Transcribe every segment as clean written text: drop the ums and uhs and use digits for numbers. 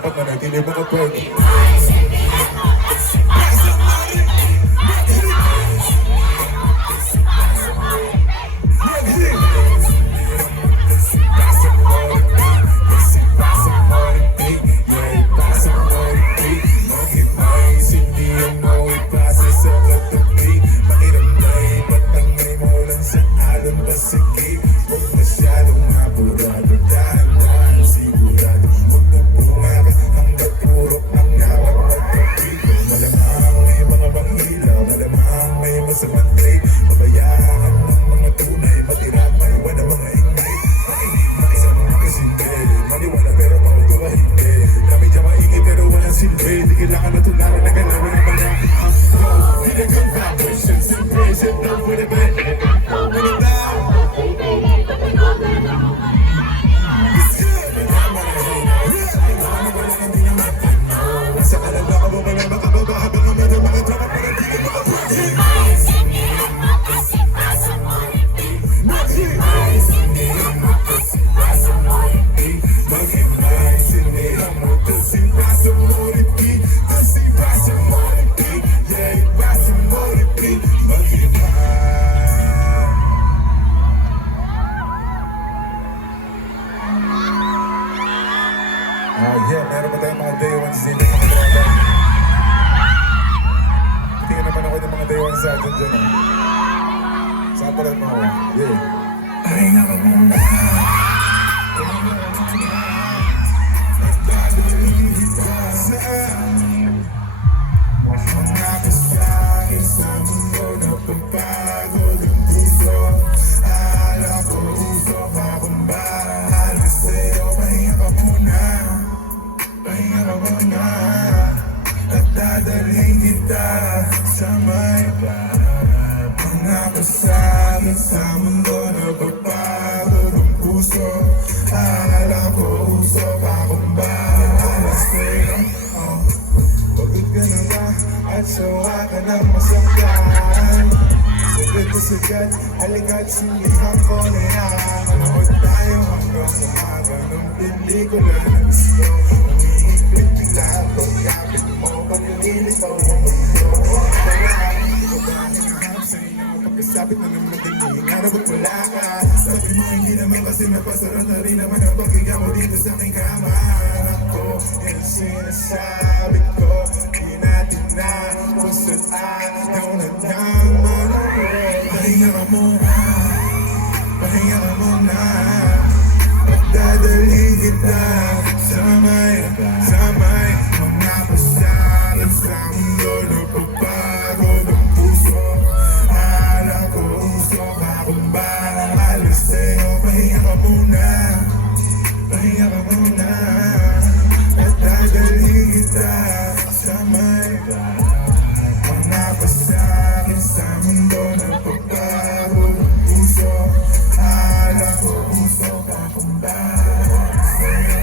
dapat manatili makapwede. Yeah, meron pa tayong mga day ones din. Tingnan naman ako ng mga day ones sa atin dyan. Sapalan mo ako. Yeah. Pahinga ka muna. Mga kasahin sa mundo na pagpagod ang puso. Ala ko usok akong bahal. Sa'yo, pahinga ka muna. Pahinga ka muna. At dadalhin kita sa may pangarap. Mga kasahin sa mundo na pagpagod ang puso. Ala ko usok akong bahal. Sa'yo, pagod ka na ba? At sawa ka ng masaktan. Sagad na sagad, halika't sinihan ko na yan. Manood tayo hanggang sa aga ng pelikula na gusto. Umiiklit bigla, pagkapit mo, pag-nilitaw mo mundo. Kaya, ikaw ba hinahanap sa inyo? Pagkasapit na ng madaling araw at wala ka. Sabi mo hindi naman kasi napasarap na rin naman ang paghiga mo dito sa aking kama. Ako, yan ang sinasabi ko. Di natin na kung saan ayaw na naman ako. Pahinga ka muna, pahinga ka muna. At dadalhin kita sa may mga pasalan sa mundo na pagpagod ang puso. Ala ko usok akong bahal sa'yo. Pahinga ka muna, pahinga ka muna. At dadalhin kita sa may mga pasalan sa mundo na pagpagod ang puso. Ala ko usok akong bahal sa'yo.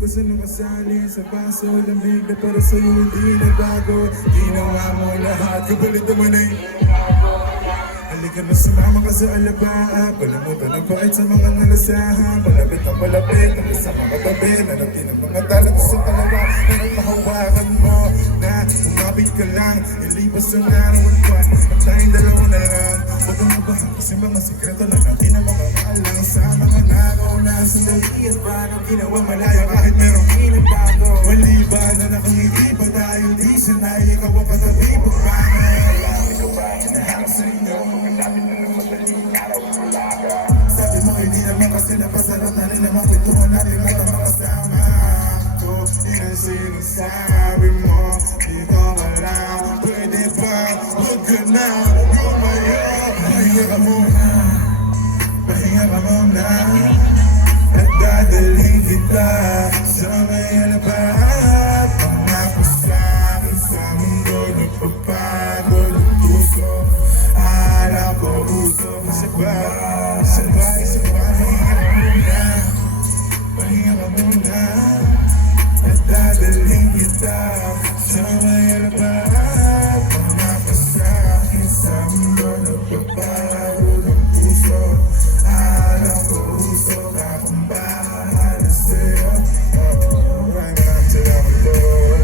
Basta nakasali sa baso, lamig na para sa'yo hindi na bago. Ginawa mo lahat, kapalit naman ay halika na sumama ka sa alabaha. Palamutan ang pait sa mga nalasahan. Malapit ang malapit, ang sa mga tabi. Nanatin ang mga talat sa talawa. Nang mahawakan mo na umapit ka lang. Ilipas ang araw at buwan at tayong dalawa na lang. Huwag kang mabahan kasi mga sikreto na natin ang mga maalang. Sa mga nakaw na sandali at paano ginawa malaya kahit merong inabago. Mali ba na nakangiti pa tayo di sanay? Ikaw ang katabi pagpano. Ikaw ba hinahanap sa inyo? Pagkasapit na ng madaling araw at wala ka. Sabi mo hindi naman kasi napasarap na rin naman kwentuhan natin at ang makasama ko. Yan ang sinasabi mo, ikaw ka lang. Pwede ba huwag ka na gumayo? Pahinga ka muna, pahinga ka muna. At dadalhin kita sa may alabahan.